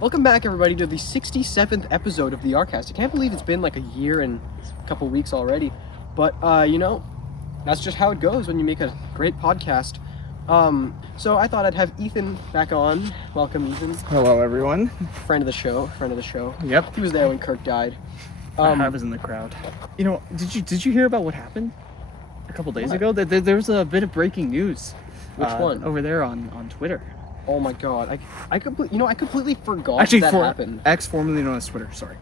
Welcome back, everybody, to the 67th episode of the Rcast. I can't believe it's been like a year and a couple weeks already, but that's just how it goes when you make a great podcast. So I thought I'd have Ethan back on. Welcome, Ethan. Hello, everyone. Friend of the show. Yep. He was there when Kirk died. I was in the crowd. You know, did you hear about what happened a couple days ago? There was a bit of breaking news. Which one? Over there on Twitter. Oh my God! I completely forgot Actually, that happened. X, formerly known as Twitter. Sorry.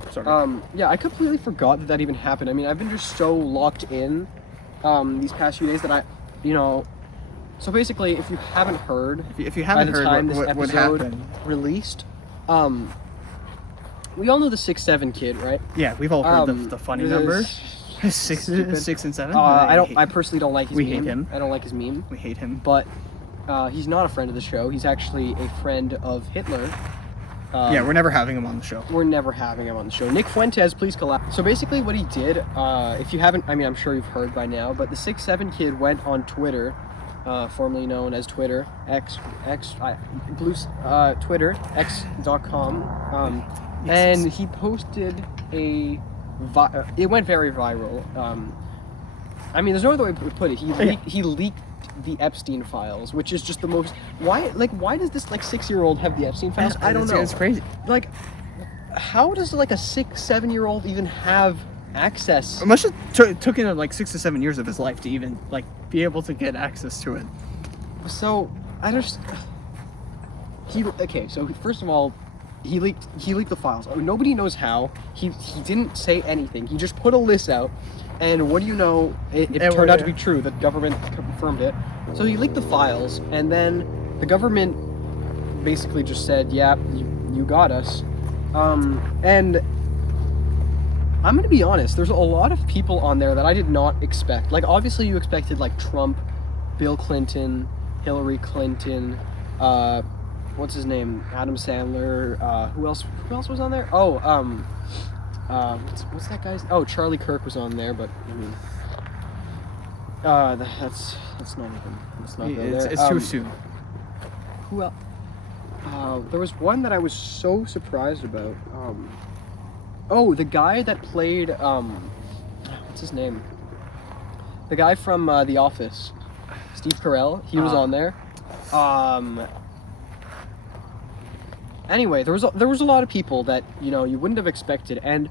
Yeah, I completely forgot that even happened. I mean, I've been just so locked in, these past few days that So basically, if you haven't heard, if you haven't heard what happened, released, we all know the 6'7" kid, right? Yeah, we've all heard the funny number. Six and seven. I personally don't like his meme. We hate him. I don't like his meme. We hate him. But he's not a friend of the show. He's actually a friend of Hitler. Yeah, we're never having him on the show. We're never having him on the show. Nick Fuentes, please collab. So basically what he did, if you haven't, I mean, I'm sure you've heard by now, but the 6'7" kid went on Twitter, formerly known as Twitter, Twitter, x.com, Yes. and he posted it went very viral. I mean, there's no other way to put it. He leaked the Epstein files, which is just the most. Why does this 6-year-old have the Epstein files? I don't know. It's crazy. Like, how does a 6-7-year-old even have access? It must have taken 6 to 7 years of his life to even be able to get access to it. So I just So first of all, he leaked the files. Nobody knows how. He didn't say anything. He just put a list out. And what do you know? It turned out to be true. The government confirmed it. So he leaked the files, and then the government basically just said, "Yeah, you got us." And I'm gonna be honest. There's a lot of people on there that I did not expect. Obviously, you expected Trump, Bill Clinton, Hillary Clinton. What's his name? Adam Sandler. Who else was on there? Oh, what's that guy's? Oh, Charlie Kirk was on there, but I mean, that's not even. Let's not go there. It's too soon. Who else? There was one that I was so surprised about. Oh, the guy that played what's his name? The guy from The Office, Steve Carell. He was on there. Anyway, there was a lot of people that you wouldn't have expected, and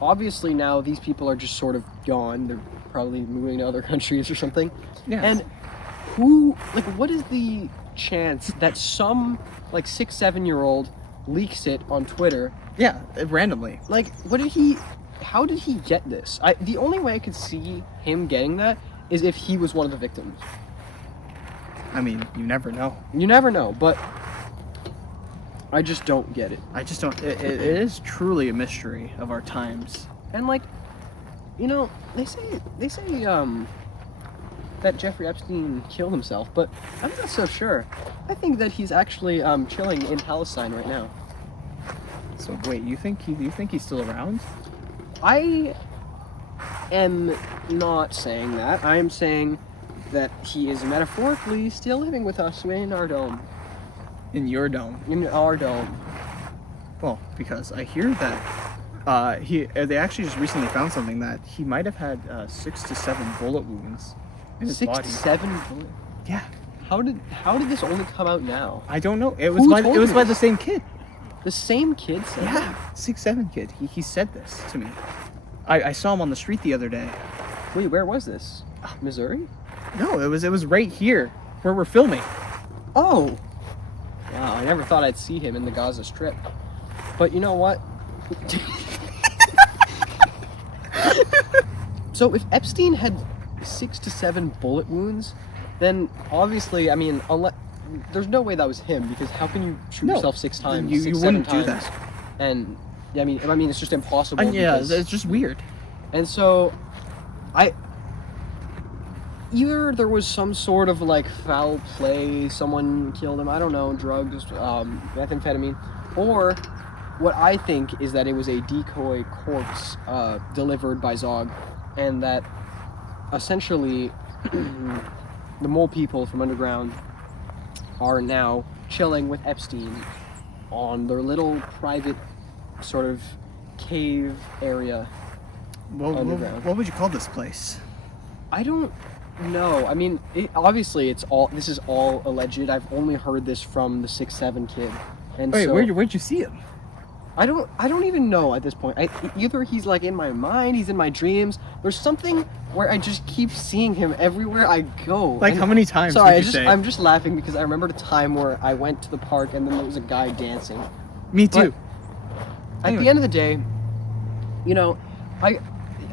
obviously now these people are just sort of gone. They're probably moving to other countries or something. Yes. And what is the chance that some 6-7-year-old leaks it on Twitter? Yeah, randomly. How did he get this? The only way I could see him getting that is if he was one of the victims. I mean, you never know. You never know, but I just don't get it. I just don't. It is truly a mystery of our times. And they say that Jeffrey Epstein killed himself, but I'm not so sure. I think that he's actually chilling in Palestine right now. So wait, you think he's still around? I am not saying that. I am saying that he is metaphorically still living with us in our dome. In your dome. In our dome. Well, because I hear that they actually just recently found something that he might have had 6 to 7 bullet wounds in his 6 body. to 7 bullet. Yeah. How did this only come out now? I don't know. It was by the same kid. The same kid said that? 6'7" kid. He said this to me. I saw him on the street the other day. Wait, where was this? Missouri? No, it was right here where we're filming. Oh. Wow, I never thought I'd see him in the Gaza Strip. But you know what? So if Epstein had 6 to 7 bullet wounds, then obviously, I mean, there's no way that was him, because how can you shoot yourself 6 times? You wouldn't do that. And I mean, it's just impossible. Yeah, it's just weird. And so, either there was some sort of foul play, someone killed him, I don't know, drugs, methamphetamine, or what I think is that it was a decoy corpse delivered by Zog, and that essentially the mole people from underground are now chilling with Epstein on their little private sort of cave area. Underground. What would you call this place? I don't know. I mean, obviously this is all alleged. I've only heard this from the 6'7" kid. And Wait, so where'd you see him? I don't even know at this point. Either he's like in my mind, he's in my dreams. There's something where I just keep seeing him everywhere I go. Like, how many times Sorry, would you say? I'm just laughing because I remembered a time where I went to the park and then there was a guy dancing. Me too. At the end of the day, you know,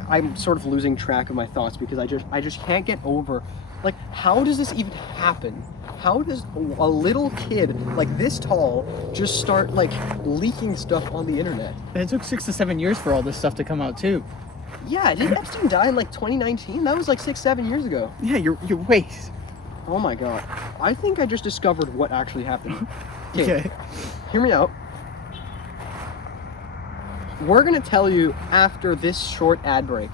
I'm sort of losing track of my thoughts because I just can't get over, like, how does this even happen? How does a little kid like this tall just start like leaking stuff on the internet? And it took 6 to 7 years for all this stuff to come out too. Yeah, didn't Epstein die in like 2019? That was like 6-7 years ago. Yeah, you're wait. Oh my god. I think I just discovered what actually happened. Okay. Hear me out. We're gonna tell you after this short ad break.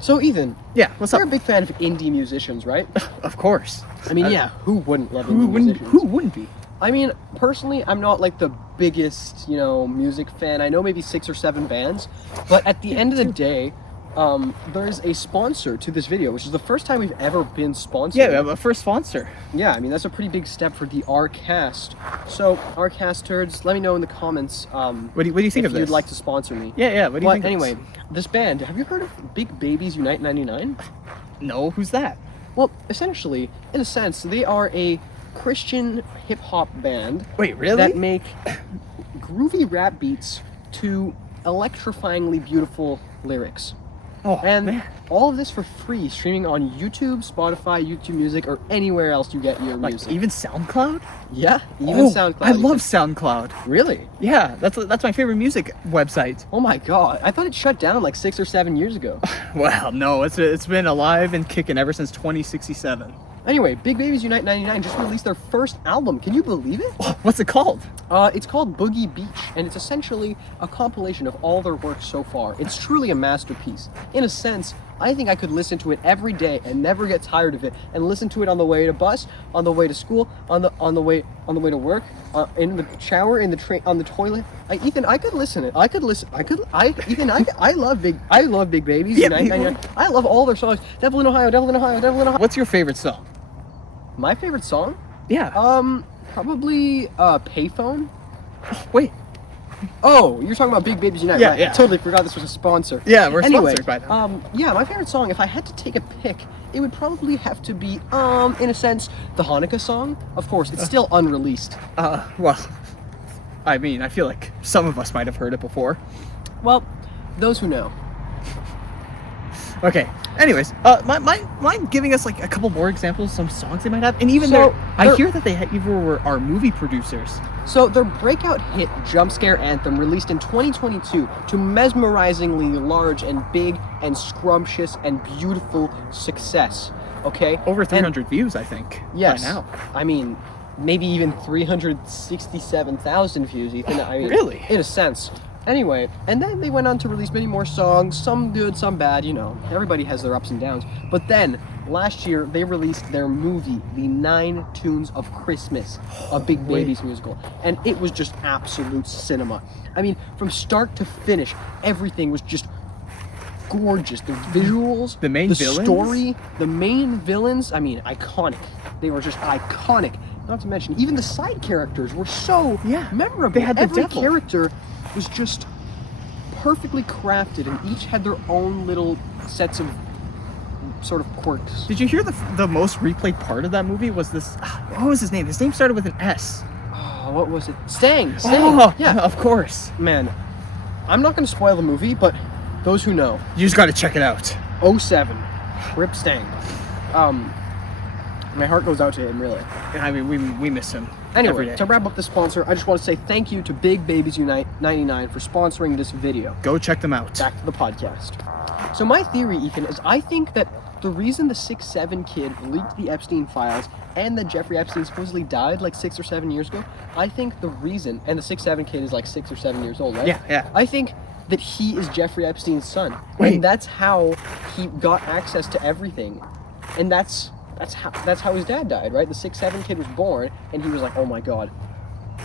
So Ethan, Yeah, what's you're up? a big fan of indie musicians, right? Of course. I mean, yeah, who wouldn't love Who indie wouldn't? musicians? Who wouldn't be? I mean, personally, I'm not like the biggest, music fan. I know maybe 6 or 7 bands, but at the end of the day, there's a sponsor to this video, which is the first time we've ever been sponsored. Yeah, a first sponsor. Yeah, I mean, that's a pretty big step for the Rcast. So, Rcast turds, let me know in the comments What do you think if of this? you'd like to sponsor me. Yeah. What do you But think? anyway, Of this band, have you heard of Big Babies Unite 99? this? No, who's that? Well, essentially, in a sense, they are a Christian hip-hop band Wait, really? that make groovy rap beats to electrifyingly beautiful lyrics. Oh, And man. all of this for free, streaming on YouTube, Spotify, YouTube Music, or anywhere else you get your Like music. even SoundCloud? Yeah, even Oh, SoundCloud. I love SoundCloud. Really? Yeah, that's my favorite music website. Oh my god! I thought it shut down like 6 or 7 years ago. Well, no, it's been alive and kicking ever since 2067. Anyway, Big Babies Unite 99 just released their first album. Can you believe it? What's it called? It's called Boogie Beach, and it's essentially a compilation of all their work so far. It's truly a masterpiece. In a sense, I think I could listen to it every day and never get tired of it, and listen to it on the way to bus, on the way to school, on the way to work, in the shower, in the train, on the toilet. Ethan, I could listen it. I love Big Babies. Yeah, Unite 99. I love all their songs. Devil in Ohio, Devil in Ohio, Devil in Ohio. What's your favorite song? My favorite song? Yeah. Probably Payphone. Wait. Oh, you're talking about Big Babies Unite. Yeah, right? yeah. I totally forgot this was a sponsor. Yeah, we're Anyway, sponsored by them. yeah, my favorite song, if I had to take a pick, it would probably have to be, in a sense, the Hanukkah song. Of course, it's still unreleased. Well, I mean, I feel like some of us might have heard it before. Well, those who know. Okay. Anyways, mind giving us like a couple more examples, some songs they might have, and even So, I they're- hear that they even are movie producers. So their breakout hit Jump Scare Anthem released in 2022 to mesmerizingly large and big and scrumptious and beautiful success. Okay? Over And- 300 views, I think. Yes. By now. I mean, maybe even 367,000 views, Ethan. I mean, Really? In a sense. Anyway, and then they went on to release many more songs, some good, some bad, Everybody has their ups and downs. But then, last year, they released their movie, The 9 Tunes of Christmas, a Big Wait. Babies musical. And it was just absolute cinema. I mean, from start to finish, everything was just gorgeous. The visuals, The main the villains? story, the main villains, I mean, iconic. They were just iconic. Not to mention, even the side characters were so memorable. They had the Every devil. character was just perfectly crafted, and each had their own little sets of sort of quirks. Did you hear the most replayed part of that movie was this? What was his name? His name started with an S. Oh, what was it? Stang. Oh, Yeah. of course. Man, I'm not going to spoil the movie, but those who know, You just got to check it out. 07, Rip Stang. My heart goes out to him, really. I mean, we miss him. every Anyway, day. to wrap up the sponsor, I just want to say thank you to Big Babies Unite 99 for sponsoring this video. Go check them out. Back to the podcast. So my theory, Ethan, is I think that the reason the 6'7" kid leaked the Epstein files and that Jeffrey Epstein supposedly died like 6 or 7 years ago, I think the reason, and the 6'7" kid is like 6 or 7 years old, right? Yeah. I think that he is Jeffrey Epstein's son. Wait. And that's how he got access to everything. And that's how his dad died, right? The 6'7" kid was born, and he was like, oh my god,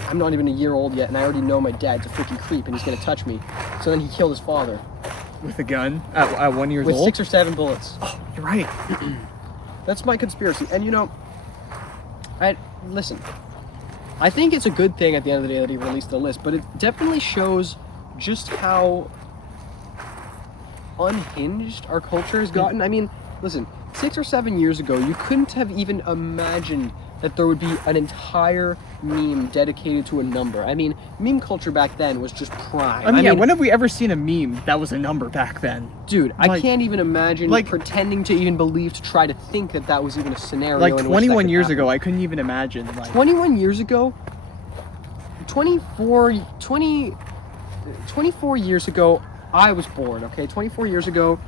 I'm not even a year old yet, and I already know my dad's a freaking creep, and he's gonna touch me. So then he killed his father With a gun at 1 year with old. 6 or 7 bullets. Oh, you're right. That's my conspiracy. And you know, listen. I think it's a good thing at the end of the day that he released the list, but it definitely shows just how unhinged our culture has gotten. I mean, listen, 6 or 7 years ago, you couldn't have even imagined that there would be an entire meme dedicated to a number. I mean, meme culture back then was just prime. I mean, when have we ever seen a meme that was a number back then? Dude, I like- can't even imagine like- pretending to even believe, to try to think that that was even a scenario. Like in which that 21 could years happen. ago, I couldn't even imagine. Like, 21 years ago, 24 years ago, I was born, okay? 24 years ago,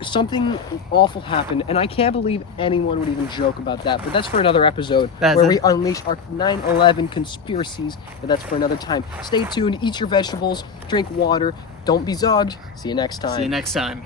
something awful happened, and I can't believe anyone would even joke about that. But that's for another episode, where we unleash our 9/11 conspiracies, but that's for another time. Stay tuned, eat your vegetables, drink water, don't be zogged. See you next time. see you next time.